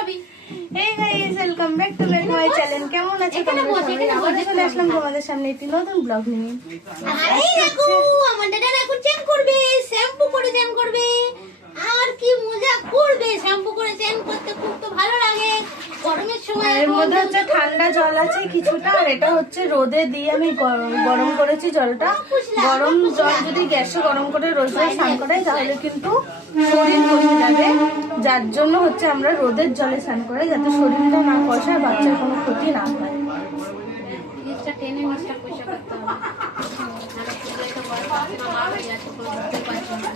পাবি। এই guys, welcome back to my channel. কেমন আছো তোমরা সবাই? আবারো চলে আসলাম তোমাদের সামনে একটি নতুন ব্লগ নিয়ে। এই দেখো আমার দাদা এখন চেন করবে, শ্যাম্পু করে চেন করবে। আর কি মজা করবে, শ্যাম্পু করে চেন করতে খুব তো ভালো লাগে গরমের সময়। এর মধ্যে হচ্ছে ঠান্ডা জল আছে কিছুটা, আর এটা হচ্ছে রোদে দিয়ে আমি গরম করেছি জলটা। গরম জল যদি গ্যাসে গরম করে রোজ রোজ স্নান করাই তাহলে কিন্তু শরীর বসে যাবে, যার জন্য হচ্ছে আমরা রোদের জলে স্নান করাই, যাতে শরীরটা না পয়সা আর বাচ্চার কোনো ক্ষতি না হয়। জিনিসটা টেনে নিচটা পয়সা করতে হবে। আর পুরো এটা বড় পাতলা না হয়ে যাচ্ছে, কোনো বুঝতে পারছি না।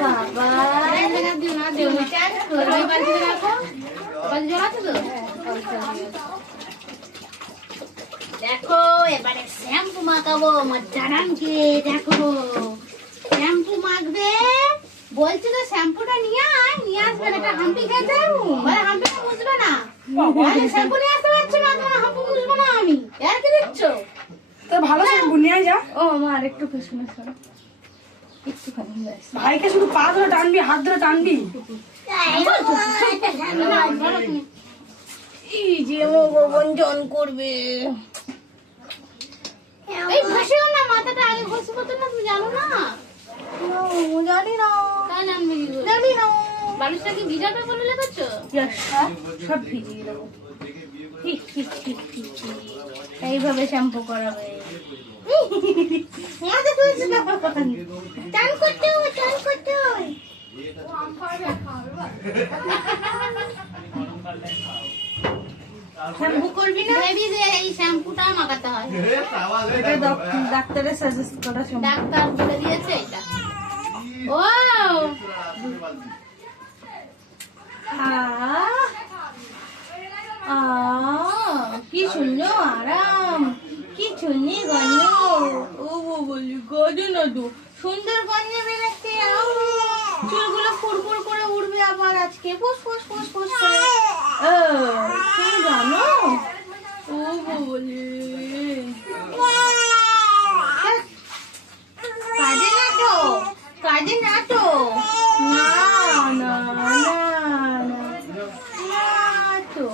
বাবা দিও না দিও না, ওই বালতিতে রাখো। বালতি জল আছে তো? দেখো এবারে শ্যাম্পু মাখাবো আমার জানানকে। দেখো শ্যাম্পু মাখবে বলছি তো, শ্যাম্পুটা নিয়ে আয়, নিয়ে আসবে না। এটা হাম্পি খেতে হাম্পিটা মুছবে না, শ্যাম্পু নিয়ে আসতে পারছো না, তোমার হাম্পু মুছবো না আমি। আর কি দিচ্ছ তো ভালো শ্যাম্পু নিয়ে যা। ও মা, আর একটু পেছনে সরো, একটুখানি ব্যাস। ভাইকে শুধু পা ধরে টানবি, হাত ধরে টানবি। এই যে মগবঞ্জন করবে। এই ঘষিও না, মাথাটা আগে ঘষবো তো না, তুমি জানো না? জানি না, তাই জানবে কি করে? জানি না। বালিশটা কি ভিজাবে বলে লেগেছো? সব ভিজিয়ে দেবো। এইভাবে শ্যাম্পু করাবে। চান করতে হবে, চান করতে হবে। শ্যাম্পু করবি না? ভেবি যে এই শ্যাম্পুটা মাখাতে হয়। এটা ডাক্তারের সাজেস্ট করা শ্যাম্পু। ডাক্তার বলে দিয়েছে এটা। ও কি সুন্দর আরাম, কি সুন্নি গন্ধ। ও বলি গন্ধ না তো, সুন্দর গন্ধ বেরোচ্ছে। চুলগুলো ফুরফুর করে উঠবে আবার আজকে, ফুস ফুস ফুস ফুস করে। তুমি জানো? ও বলি কাজে না তো, কাজে না তো, না না না না তো।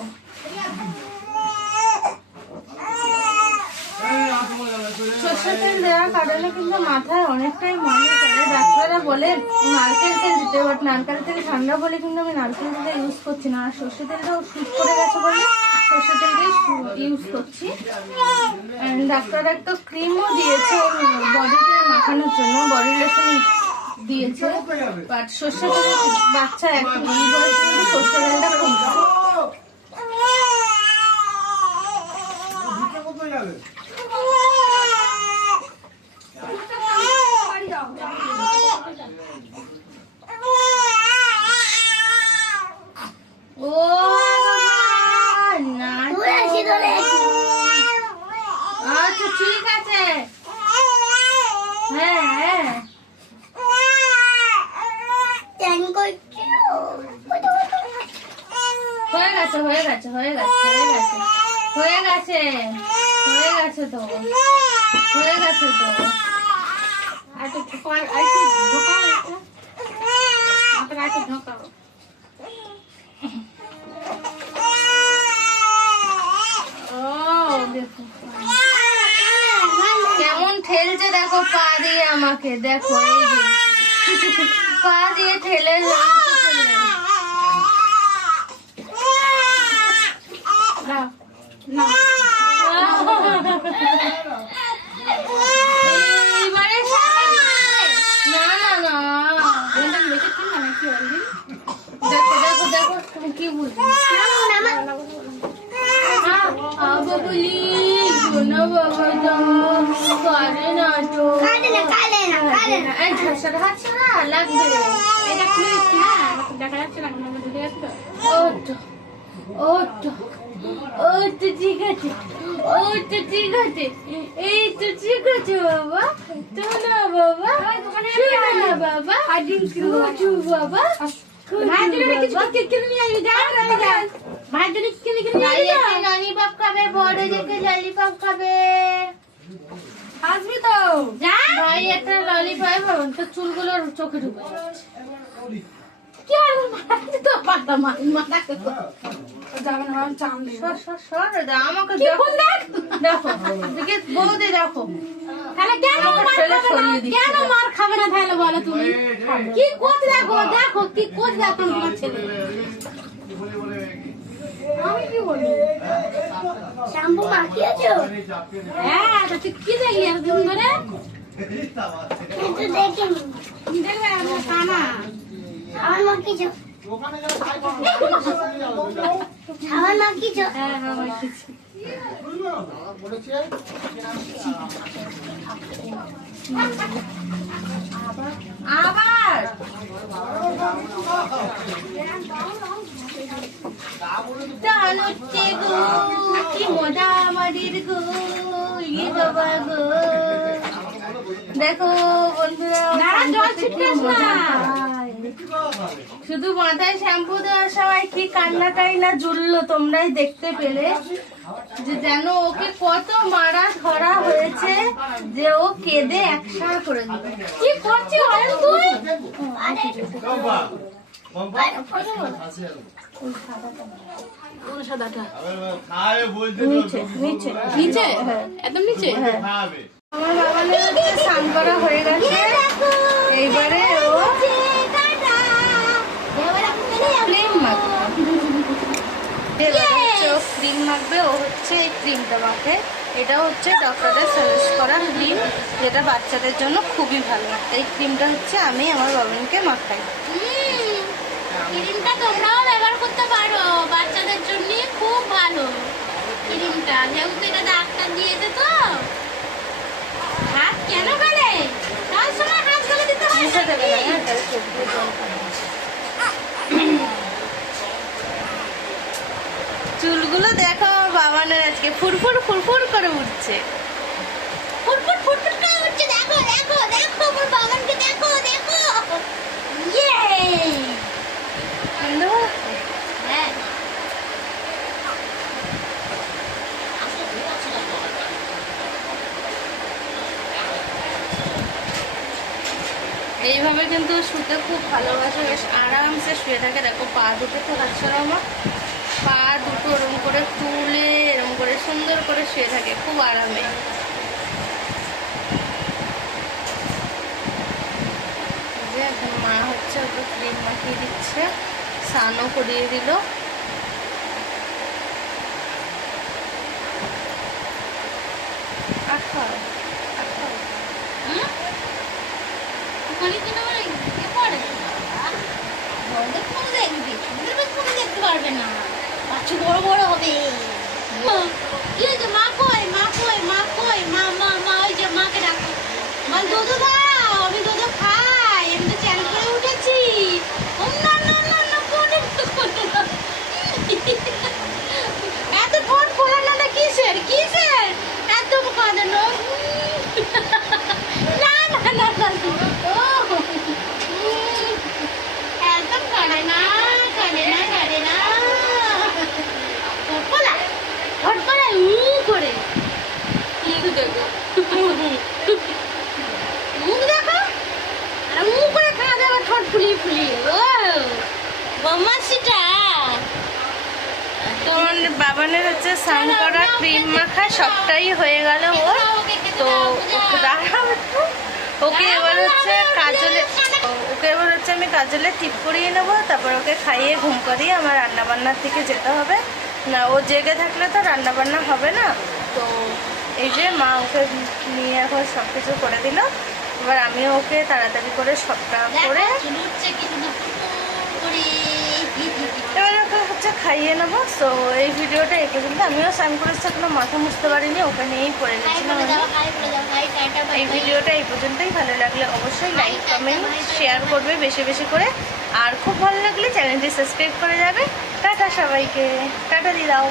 সর্ষে তেল দেওয়ার কারণে কিন্তু মাথায় অনেকটাই মনে করে। ডাক্তাররা বলে নারকেল তেল দিতে, বাট নারকেল তেল ঠান্ডা বলে কিন্তু আমি নারকেল তেলটা ইউজ করছি না। আর সর্ষে তেলটাও শুট করে গেছে বলে সর্ষে তেলটাই ইউজ করছি। ডাক্তার একটা ক্রিমও দিয়েছে বডিতে মাখানোর জন্য, বডি লোশন দিয়েছে। বাট সর্ষে তেল বাচ্চা এখন এই বয়সে কিন্তু সর্ষে তেলটা খুব ভালো। ও না, আচ্ছা ঠিক আছে। হ্যাঁ হ্যাঁ, হয়ে গেছে হয়ে গেছে হয়ে গেছে হয়ে গেছে হয়ে গেছে হয়ে গেছে তো, হয়ে গেছে তো। কেমন ঠেলছে দেখো পা দিয়ে আমাকে, দেখো এই যে পা দিয়ে ঠেলে কি বুঝলি লাগবে। দেখা যাচ্ছে না, ঢুকে যাচ্ছে। ও তো ঠিক আছে, ও তো ঠিক আছে, এই তো ঠিক আছে বাবা। তো না বাবা, শোনো না বাবা, বুঝু বাবা। ললিপপ খাবে, বড় দেখে ললিপপ খাবে। আসবি তো ভাই, একটা ললিপপ। তোর চুলগুলো চোখে ঢুকে যাচ্ছে। মাথা মাথা যাবেন আমার চান সর আমাকে কি ফোন দেখ দেখো দিকে বৌদি দেখো তাহলে কেন মার খাবে না তাহলে বলো তুমি কি কোচ দেখো দেখো কি কোচ দেখো তোমার ছেলে আমি কি বলি শ্যাম্পু মাখিয়েছো হ্যাঁ তো তুই কি দেখলি এতদিন ধরে কিন্তু দেখিনি দেখবে আমার কানা আমার মাখিয়েছো আমার মাখিয়েছো হ্যাঁ মাখিয়েছি আবার চাল হচ্ছে গো কি মজা আমাদের গো ই বাবা গো দেখো বন্ধুরা জল ছিটকাস না শুধু মাথায় শ্যাম্পু দেওয়ার সময় কি কান্নাটাই না জুড়লো তোমরাই দেখতে পেলে যে যেন ওকে কত মারা ধরা হয়েছে যে ও কেঁদে একসার করে দিবে কি করছিস অয়ন তুই নিচে নিচে নিচে একদম নিচে আমার বাবানের হচ্ছে স্নান করা হয়ে গেছে এইবারে ও ক্রিম মাখবে ক্রিম মাখবে ও হচ্ছে এই ক্রিমটা মাখে এটা হচ্ছে ডক্টরের সাজেস্ট করা ক্রিম যেটা বাচ্চাদের জন্য খুবই ভালো এই ক্রিমটা হচ্ছে আমি আমার বাবানকে মাখাই ক্রিমটা তোমরাও ব্যবহার করতে পারো বাচ্চাদের জন্য খুব ভালো ক্রিমটা যেহেতু এটা ডাক্তার দিয়েছে তো হাত কেন গেলে তার সময় হাত গেলে দিতে হয় মুছে দেবে না হ্যাঁ তাহলে চোখ দিয়ে জল পড়ে। চুলগুলো দেখো আমার বাবানের আজকে ফুরফুর ফুরফুর করে উঠছে ফুটফুট ফুটফুট করে উঠছে দেখো দেখো দেখো আমার বাবানকে দেখো দেখো ইয়ে সুন্দর হ্যাঁ এইভাবে কিন্তু শুতে খুব ভালোবাসে বেশ আরামসে শুয়ে থাকে দেখো পা দুটো তো হাতছাড়া আমার পা দুটো এরম করে তুলে এরম করে সুন্দর করে শুয়ে থাকে খুব আরামে যে এখন মা হচ্ছে ওকে ক্রিম মাখিয়ে দিচ্ছে স্নানও করিয়ে দিল আচ্ছা আচ্ছা ওখানে তো আমার ইয়ে পড়ে বড়দের ফোন দেখবি ছোটদের ফোন দেখতে পারবে না বাচ্চা বড় বড় হবে কি হয়েছে মা কই মা কই মা কই মা মা মা ওই যে মাকে ডাকো বল দুধ দাও আমি দুধ খাই আমি তো চ্যান করে উঠেছি না না না না কোনে এত ফোন খোলা না কিসের কিসের এত কাঁদানো না না না না ও একদম কাঁদে না কাঁদে না কাঁদে না ফটফলা ফটফলা করে দেখো মুখ দেখো আর মুখ করে খাওয়া যাবে ঠোঁট ফুলিয়ে ফুলিয়ে ও বদমাশিটা তোমার বাবানের হচ্ছে স্নান করা ক্রিম মাখা সবটাই হয়ে গেল ওর তো ওকে এবার হচ্ছে কাজলে ওকে এবার হচ্ছে আমি কাজলে টিপ করিয়ে নেবো তারপর ওকে খাইয়ে ঘুম পাড়িয়ে আমার রান্নাবান্নার থেকে যেতে হবে না ও জেগে থাকলে তো রান্নাবান্না হবে না তো এই যে মা ওকে নিয়ে এখন সব কিছু করে দিল এবার আমিও ওকে তাড়াতাড়ি করে সবটা করে এবার ওকে হচ্ছে খাইয়ে নেবো তো এই ভিডিওটা এই পর্যন্ত আমিও স্নান করেছি কোনো মাথা মুছতে পারিনি ওকে নিয়েই পড়ে গেছিলাম এই ভিডিওটা এই পর্যন্তই ভালো লাগলে অবশ্যই লাইক কমেন্ট শেয়ার করবে বেশি বেশি করে আর খুব ভালো লাগলে চ্যানেলটি সাবস্ক্রাইব করে যাবে টাটা সবাইকে টাটা দিয়ে দাও